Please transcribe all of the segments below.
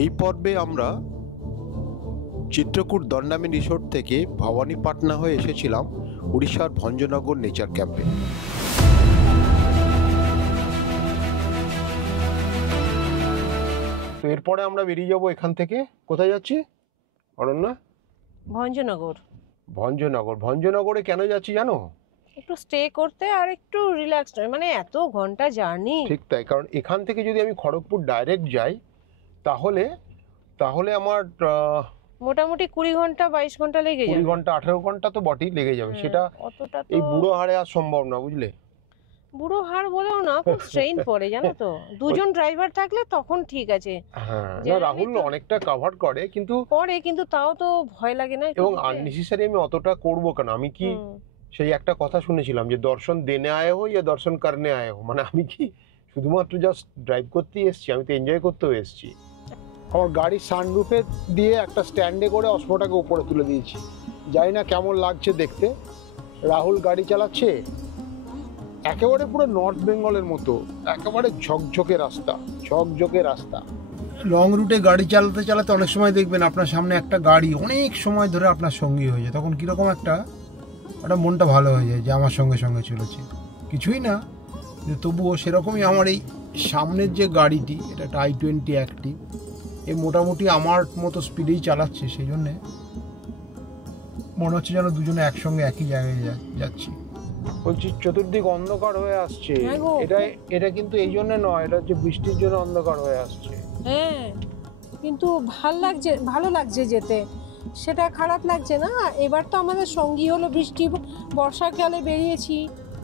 এই পর্বে আমরা চিত্রকূট দণ্ডামী রিসোর্ট থেকে ভবানীপাটনা হয়ে এসেছিলাম উড়িষ্যার ভঞ্জনগর নেচার ক্যাম্পে। তো এরপরে আমরা বেরিয়ে যাব এখান থেকে। কোথায় যাচ্ছি অরণ্যা? ভঞ্জনগর। ভঞ্জনগরে কেন যাচ্ছি জানো? একটু স্টে করতে আর একটু রিল্যাক্স, মানে এত ঘন্টা জার্নি। ঠিক তাই, কারণ এখান থেকে যদি আমি খড়গপুর ডাইরেক্ট যাই তাহলে আমার মোটামুটি 20 ঘন্টা 22 ঘন্টা লেগে যাবে। 20 ঘন্টা 18 ঘন্টা তো বটেই লেগে যাবে। সেটা এই বুড়ো হাড়ে আর সম্ভব না, বুঝলে? বুড়ো হাড় বলেও না, খুব স্ট্রেইন পড়ে জানো তো। দুজন ড্রাইভার থাকলে তখন ঠিক আছে। হ্যাঁ, না রাহুল অনেকটা কভার করে, কিন্তু তাও তো ভয় লাগে না? এবং আননেসেসারি আমি অতটা করব কেন? আমি কি সেই একটা কথা শুনেছিলাম যে দর্শন দেনে আয়ে হো ইয়া দর্শন করনে আয়ে হো, মানে আমি কি শুধুমাত্র জাস্ট ড্রাইভ করতেই এসেছি? আমি তো এনজয় করতেও এসেছি। আমার গাড়ির সানরুফে দিয়ে একটা স্ট্যান্ডে করে অস্মোটাকে উপরে তুলে দিয়েছি। জানি না কেমন লাগছে দেখতে। রাহুল গাড়ি চালাচ্ছে একেবারে পুরো নর্থ বেঙ্গলের মতো, একেবারে ঝকঝকে রাস্তা। লং রুটে গাড়ি চালাতে চালাতে অনেক সময় দেখবেন আপনার সামনে একটা গাড়ি অনেক সময় ধরে আপনার সঙ্গী হয়ে যায়। তখন কীরকম একটা মনটা ভালো হয়ে যায় যে আমার সঙ্গে সঙ্গে চলেছে, কিছুই না, তবুও সেরকমই আমার এই সামনের যে গাড়িটি, এটা একটা i20 অ্যাক্টিভ, এই মোটামুটি আমার মতো স্পিডেই চালাচ্ছে। সেই জন্যে মনে হচ্ছে যেন দুজনে একসঙ্গে একই জায়গায় যাচ্ছি। বলছি চতুর্দিক অন্ধকার হয়ে আসছে। এটা কিন্তু এই জন্য নয়, এটা হচ্ছে বৃষ্টির জন্য অন্ধকার হয়ে আসছে। হ্যাঁ, কিন্তু ভালো লাগছে যেতে, সেটা খারাপ লাগছে না। এবার তো আমাদের সঙ্গী হলো বৃষ্টি। বর্ষাকালে বেরিয়েছি,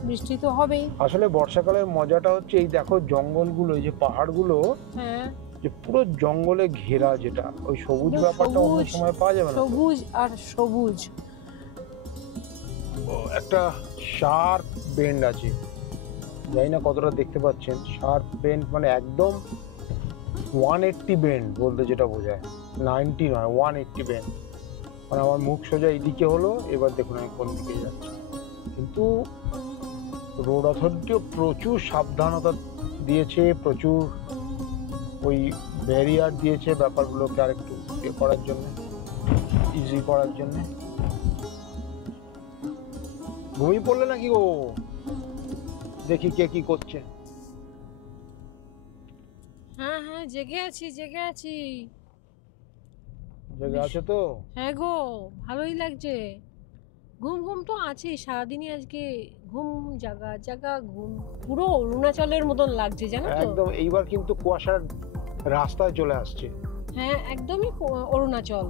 বৃষ্টি তো হবেই। আসলে বর্ষাকালের মজাটা হচ্ছে এই দেখো জঙ্গলগুলো, এই যে পাহাড়গুলো, হ্যাঁ, যে পুরো জঙ্গলে ঘেরা, যেটা ওই সবুজ ব্যাপারটা অন্য সময় পাওয়া যাবে না। সবুজ আর সবুজ। একটা শার্প বেন্ড আছে, জানি না কতটা দেখতে পাচ্ছেন। শার্প বেন্ড মানে একদম 180 বেন্ড বলতে যেটা বোঝায়, 90 নয়, 180 বেন্ড। মানে আমার মুখ সোজা এইদিকে হলো, এবার দেখুন আমি কোন দিকে যাচ্ছি। কিন্তু রোড অথরিটিও প্রচুর সাবধানতা দিয়েছে, প্রচুর ওই ব্যারিয়ার দিয়েছে ব্যাপারগুলোকে আর একটু ইয়ে করার জন্য, ইজি করার জন্য। ঘুমিয়ে পড়লে নাকি ও? দেখি কে কি করছে। হ্যাঁ, জেগে আছি। জেগে আছে তো? হ্যাঁ গো, ভালোই লাগছে। ঘুম তো আছে সারাদিনই, আজকে ঘুম জাগা ঘুম, পুরো অরুণাচলের মতন লাগছে জানো তো। একদম। এইবার কিন্তু কুয়াশার রাস্তায় চলে আসছে। হ্যাঁ, একদমই অরুণাচল।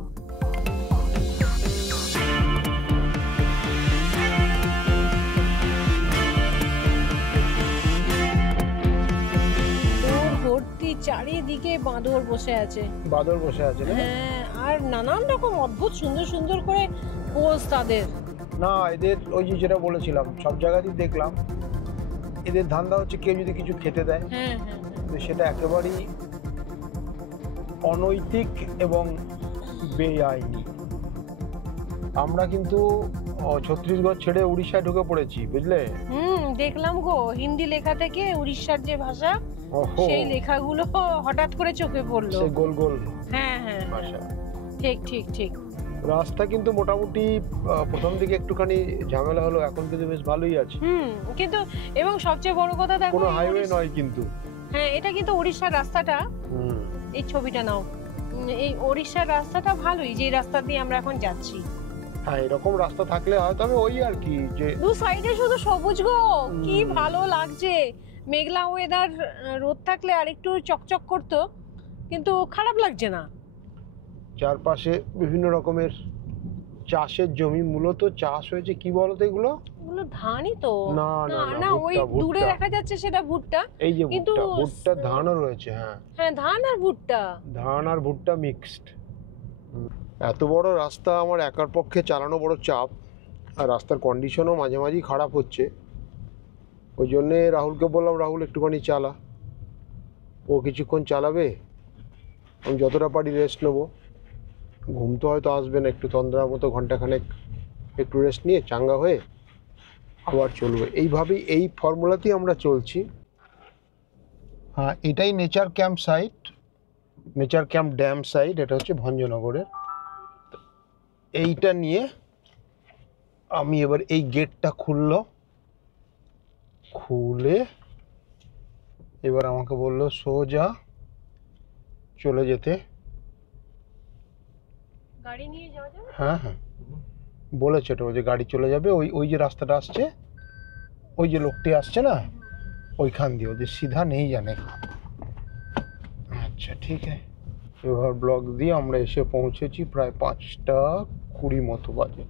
চারিদিকে বাঁদর বসে আছে না? হ্যাঁ, আর নানান রকম অদ্ভুত সুন্দর করে পোজ তাদের। না, এদের ওই যেটা বলেছিলাম, সব জায়গাতেই দেখলাম এদের ধান্দা হচ্ছে কেউ যদি কিছু খেতে দেয়, হ্যাঁ, সেটা একেবারেই অনৈতিক এবং বেআইনি। আমরা কিন্তু ছত্তিশগড় ছেড়ে উড়িষ্যায় ঢুকে পড়েছি, বুঝলে? দেখলাম গো, হিন্দি লেখা থেকে উড়িষ্যার যে ভাষা, সেই লেখাগুলো হঠাৎ করে চোখে পড়লো, সেই গোল। হ্যাঁ, ভাষা। ঠিক। রাস্তা কিন্তু মোটামুটি প্রথম দিকে একটুখানি ঝামেলা হলো, এখন কিন্তু বেশ ভালোই আছে। কিন্তু এবং সবচেয়ে বড় কথা দেখো, কোনো হাইওয়ে নয় কিন্তু। হ্যাঁ, এটা কিন্তু উড়িষ্যার রাস্তাটা। এই ছবিটা নাও, এই উড়িষ্যার রাস্তাটা ভালোই, যে রাস্তা দিয়ে আমরা এখন যাচ্ছি। হ্যাঁ, এরকম রাস্তা থাকলে হয়, তবে ওই আর কি, যে দু সাইডে শুধু সবুজ গো, কি ভালো লাগছে। মেঘলা ওয়েদার, রোদ থাকলে আরেকটু চকচক করতো, কিন্তু খারাপ লাগছে না। চারপাশে বিভিন্ন রকমের চাষের জমি, মূলত চাষ হয়েছে। কি বলতো এগুলো ধানই তো? না, ওই দূরে দেখা যাচ্ছে সেটা ভুট্টা। এই যে ভুট্টা ধানও রয়েছে। হ্যাঁ, ধান আর ভুট্টা মিক্সড। এত বড় রাস্তা আমার একার পক্ষে চালানো বড় চাপ, আর রাস্তার কন্ডিশনও মাঝে মাঝেই খারাপ হচ্ছে। ওই জন্যে রাহুলকে বললাম, রাহুল একটুখানি চালা। ও কিছুক্ষণ চালাবে, আমি যতটা পারি রেস্ট নেবো। ঘুম তো হয়তো আসবে না, একটু তন্দ্রার মতো ঘন্টাখানেক একটু রেস্ট নিয়ে চাঙ্গা হয়ে আবার চলবে। এইভাবেই, এই ফর্মুলাতেই আমরা চলছি। হ্যাঁ, এটাই nature camp site, nature camp dam side, এটা হচ্ছে ভঞ্জনগরের। এইটা নিয়ে আমি এবার এই গেটটা খুলে এবার আমাকে বললো সোজা চলে যেতে। গাড়ি নিয়ে যাওয়া যাবে? হ্যাঁ হ্যাঁ বলেছে তো যে গাড়ি চলে যাবে, ওই ওই যে রাস্তাটা আসছে, ওই যে লোকটি আসছে না ওইখান দিয়ে, ওদের সিধা নেই জানে। আচ্ছা ঠিক আছে, এবার ব্লক দিয়ে আমরা এসে পৌঁছেছি প্রায় 5:20 মতো বাজে।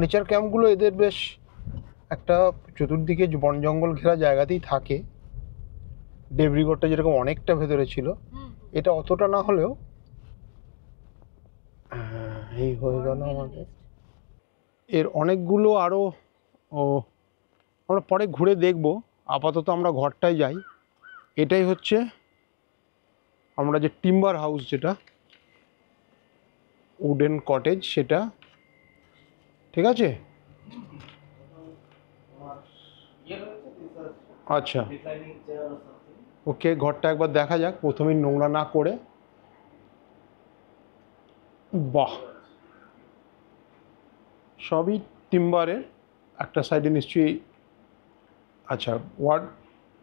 নেচার ক্যাম্পগুলো এদের বেশ একটা চতুর্দিকে বন জঙ্গল ঘেরা জায়গাতেই থাকে। ডেবরিগড়টা যেরকম অনেকটা ভেতরে ছিল, এটা অতটা না হলেও এই হয়ে গেল আমাদের। এর অনেকগুলো আরও আমরা পরে ঘুরে দেখব, আপাতত আমরা ঘরটায় যাই। এটাই হচ্ছে আমরা যে টিম্বার হাউস, যেটা উডেন কটেজ, সেটা ঠিক আছে। আচ্ছা ওকে, ঘরটা একবার দেখা যাক প্রথমেই, নোংরা না করে। বাহ, সবই টিম্বারের। একটা সাইডে নিশ্চয়ই, আচ্ছা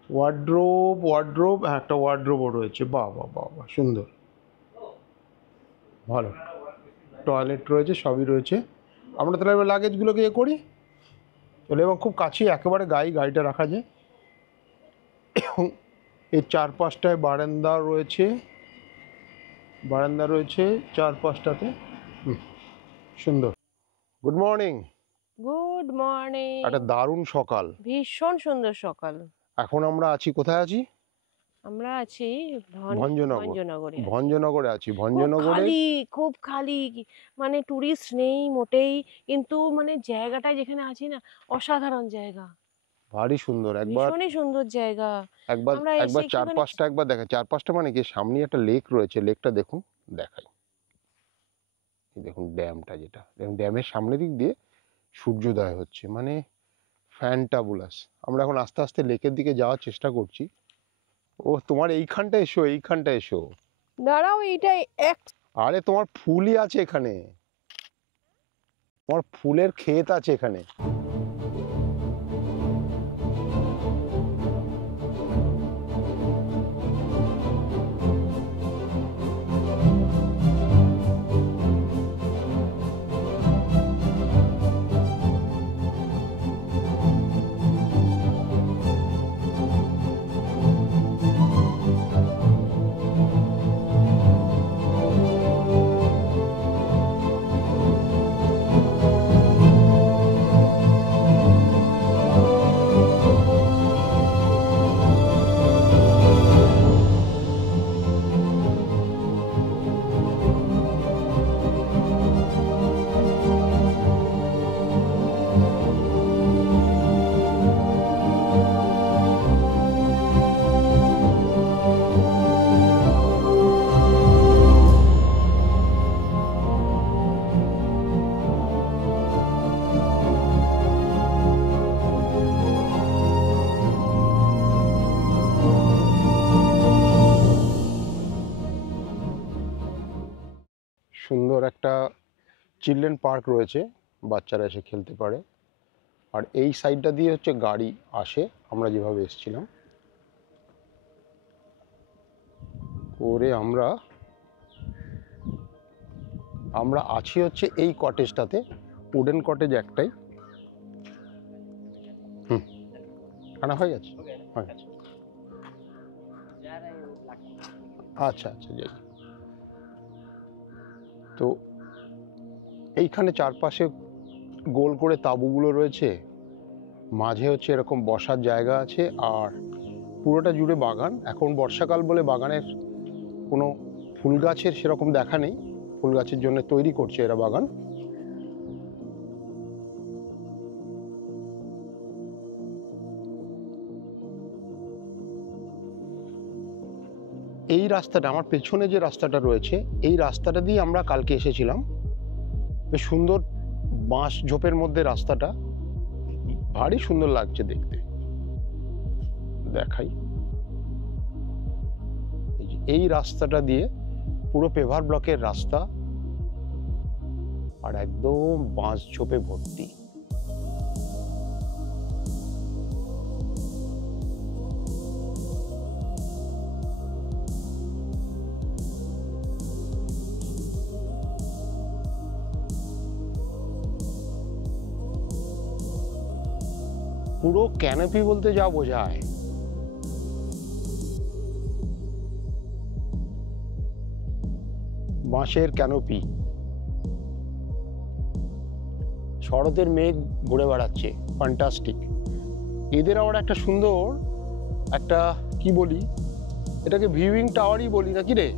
ওয়ার্ড্রোব, হ্যাঁ একটা ওয়ার্ড্রোবও রয়েছে। বাহ বাহ বাহ বাহ, সুন্দর, ভালো। টয়লেট রয়েছে, সবই রয়েছে। আমরা তাহলে এবার লাগেজগুলোকে করি চলে, এবং খুব কাছেই একেবারে গাড়িটা রাখা যায়। এই 4-5টায় বারান্দা রয়েছে 4-5টাতে। সুন্দর। Good morning. Good morning. একটা দারুণ সকাল, ভীষণ সুন্দর সকাল। এখন আমরা আছি, কোথায় আছি? আমরা আছি ভঞ্জনগরে আছি। ভঞ্জনগরে খুব খালি, মানে টুরিস্ট নেই মোটেই, কিন্তু মানে জায়গাটা যেখানে আছি না, অসাধারণ জায়গা, ভারী সুন্দর। ভীষণই সুন্দর জায়গা। একবার 4-5টা একবার দেখা, 4-5টা মানে কি, সামনে একটা লেক রয়েছে, লেকটা দেখুন, দেখাই। দেখুন ড্যামটা, যেটা ড্যামের সামনের দিক দিয়ে সূর্যোদয় হচ্ছে, মানে ফ্যান্টাবুলাস। আমরা এখন আস্তে আস্তে লেকের দিকে যাওয়ার চেষ্টা করছি। ও তোমার এইখানটা এসো। দাঁড়াও, এইটাই আরে তোমার ফুলই আছে এখানে, তোমার ফুলের ক্ষেত আছে এখানে। সুন্দর একটা চিলড্রেন পার্ক রয়েছে, বাচ্চারা এসে খেলতে পারে। আর এই সাইডটা দিয়ে হচ্ছে গাড়ি আসে, আমরা যেভাবে এসেছিলাম করে আমরা আছি হচ্ছে এই কটেজটাতে, উডেন কটেজ একটাই। আনা হয়ে গেছে, আচ্ছা যাই। তো এইখানে চারপাশে গোল করে তাঁবুগুলো রয়েছে, মাঝে হচ্ছে এরকম বসার জায়গা আছে, আর পুরোটা জুড়ে বাগান। এখন বর্ষাকাল বলে বাগানের কোনো ফুল গাছের সেরকম দেখা নেই, ফুল গাছের জন্য তৈরি করছে এরা বাগান। এই রাস্তাটা, আমার পেছনে যে রাস্তাটা রয়েছে, এই রাস্তাটা দিয়ে আমরা কালকে এসেছিলাম। বেশ সুন্দর বাঁশ ঝোপের মধ্যে রাস্তাটা, ভারী সুন্দর লাগছে দেখতে। দেখাই। এই রাস্তাটা দিয়ে পুরো পেভার ব্লকের রাস্তা, আর একদম বাঁশ ঝোপে ভর্তি। পুরো ক্যানোপি বলতে যা বোঝায়, বাঁশের ক্যানোপি। শরতের মেঘ ঘুরে বেড়াচ্ছে, ফ্যান্টাস্টিক। এদের আবার একটা সুন্দর একটা কি বলি, এটাকে ভিউইং টাওয়ারই বলি নাকি রে,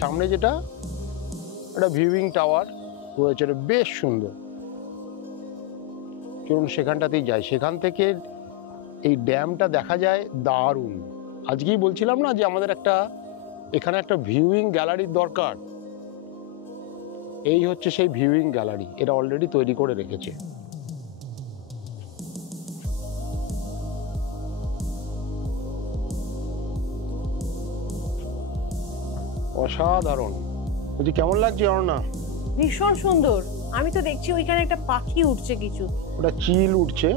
সামনে যেটা একটা ভিউইং টাওয়ার রয়েছে, বেশ সুন্দর। চলুন সেখানটাতেই যাই, সেখান থেকে এই ড্যামটা দেখা যায় দারুণ। আজকেই বলছিলাম না যে আমাদের এখানে একটা ভিউইং গ্যালারির দরকার। এই হচ্ছে সেই ভিউইং গ্যালারি, এরা অলরেডি তৈরি করে রেখেছে। অসাধারণ। বলছি কেমন লাগছে অরণ্যা? ভীষণ সুন্দর। আমি তো দেখছি ওইখানে একটা পাখি উঠছে কিছু, ওটা চিল উঠছে,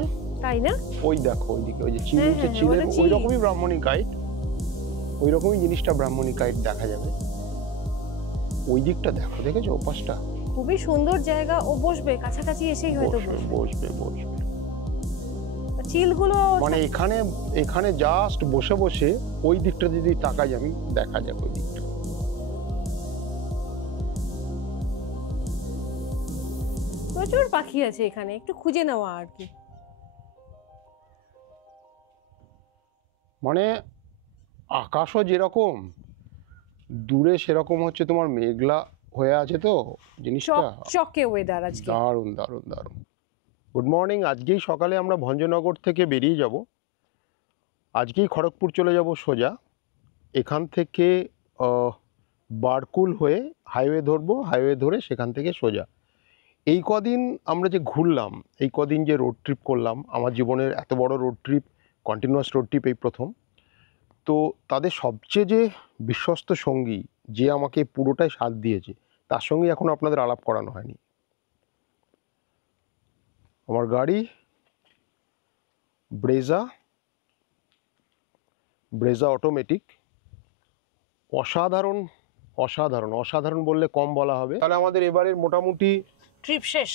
তাই না? ওই দেখো ওইদিকে ওই যে চিল হ্যাঁ, উঠছে, হ্যাঁ, চিলের ওটা চিল। ওই রকমই ব্রাহ্মণী কাইট, ওই রকমই জিনিসটা ব্রাহ্মণী কাইট দেখা যাবে। ওই দিকটা দেখো, দেখেছো ওপাশটা? খুবই সুন্দর জায়গা। ও বসবে, কাছাকাছি এসেই হয়তো বসবে বসবে বসবে। চিলগুলো মানে এখানে জাস্ট বসে বসে ওই দিকটা যদি তাকাই আমি, দেখা যাক ওই দিকটা। প্রচুর পাখি আছে এখানে, একটু খুঁজে নেওয়া আর কি। মানে আকাশও যেরকম, দূরে সেরকম হচ্ছে তোমার মেঘলা হয়ে আছে তো জিনিসটা। চকচকে ওয়েদার আজকে, দারুণ দারুণ দারুণ। Good morning. আজকেই সকালে আমরা ভঞ্জনগর থেকে বেরিয়ে যাব, আজকেই খড়গপুর চলে যাব সোজা। এখান থেকে বারকুল হয়ে হাইওয়ে ধরবো, হাইওয়ে ধরে সেখান থেকে সোজা। এই কদিন আমরা যে ঘুরলাম, এই কদিন যে রোড ট্রিপ করলাম, আমার জীবনের এত বড় road trip, continuous road trip এই প্রথম। তো তাদের সবচেয়ে যে বিশ্বস্ত সঙ্গী, যে আমাকে পুরোটাই সাথ দিয়েছে, তার সঙ্গে এখন আপনাদের আলাপ করানো হয়নি। আমার গাড়ি ব্রেজা অটোমেটিক। অসাধারণ অসাধারণ অসাধারণ বললে কম বলা হবে। তাহলে আমাদের এবারের মোটামুটি ট্রিপ শেষ।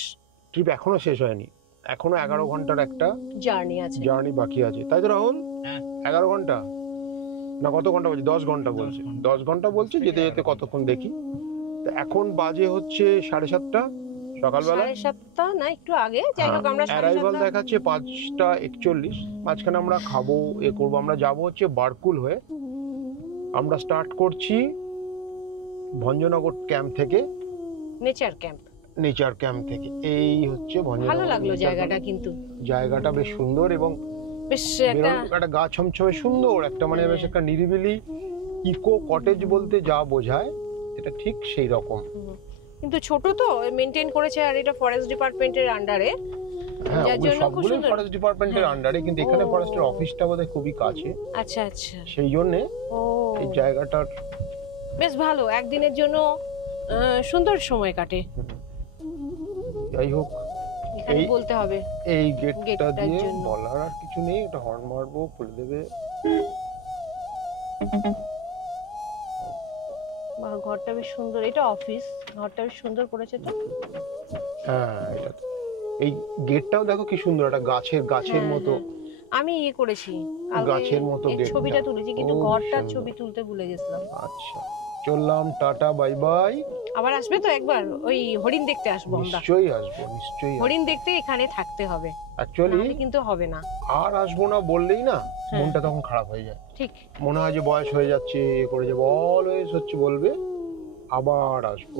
ট্রিপ এখনো শেষ হয়নি, এখনো 11 ঘন্টার একটা জার্নি বাকি আছে, তাই তো রাহুল? 11 ঘন্টা না কত ঘন্টা বলছে? 10 ঘন্টা বলছে, 10 ঘন্টা বলছে। যেতে যেতে কতক্ষণ দেখি। তো এখন বাজে হচ্ছে 7:30 সকালবেলা। 7:30 না, একটু আগে। যাই হোক, আমরা অ্যারাইভাল দেখাচ্ছে 5:41। মাঝখানে আমরা খাবো, এ করবো। আমরা যাবো হচ্ছে বারকুল হয়ে। আমরা স্টার্ট করছি ভঞ্জনগর ক্যাম্প থেকে, নেচার ক্যাম্প থেকে। এই হচ্ছে ভঞ্জনগর। ভালো লাগলো জায়গাটা, কিন্তু জায়গাটা বেশ সুন্দর এবং বেশ একটা গা ছমছমে সুন্দর একটা, মানে বেশ একটা নিরিবিলি ইকো কটেজ বলতে যা বোঝায়, এটা ঠিক সেই রকম। কিন্তু ছোট তো মেইনটেইন করেছে, আর এটা ফরেস্ট ডিপার্টমেন্টের আন্ডারে। হ্যাঁ, সবগুলো ফরেস্ট ডিপার্টমেন্টের আন্ডারে, কিন্তু এখানে ফরেস্টের অফিসটা বোধহয় খুবই কাছে। আচ্ছা আচ্ছা, সেই জন্য এই জায়গাটার বেশ ভালো। একদিনের জন্য সুন্দর সময় কাটে। যাই হোক, এখানে বলতে হবে এই গেটটা দিয়ে বলার আর কিছু নেই। এটা হর্ন মারবো, খুলে দেবে। বাহ, ঘরটা বেশ সুন্দর। এটা অফিস, ঘরটা বেশ সুন্দর করেছে তো। হ্যাঁ, এটা এই গেটটাও দেখো কি সুন্দর, একটা গাছের মতো। আমি করেছি গাছের মতো গেট, ছবিটা তুলেছি, কিন্তু ঘরটার ছবি তুলতে ভুলে গেছিলাম। আচ্ছা, চললাম, টাটা, বাই বাই। আবার আসবে তো একবার? ওই হরিণ দেখতে আসবো আমরা। নিশ্চয়ই আসবো, নিশ্চয়ই। হরিণ দেখতে এখানে থাকতে হবে অ্যাকচুয়ালি, কিন্তু হবে না। আর আসবো না বললেই না, মনটা তখন খারাপ হয়ে যায়। ঠিক, মনে হয় যে বয়স হয়ে যাচ্ছে, এ করে যাবো। অলওয়েজ হচ্ছে বলবে আবার আসবো।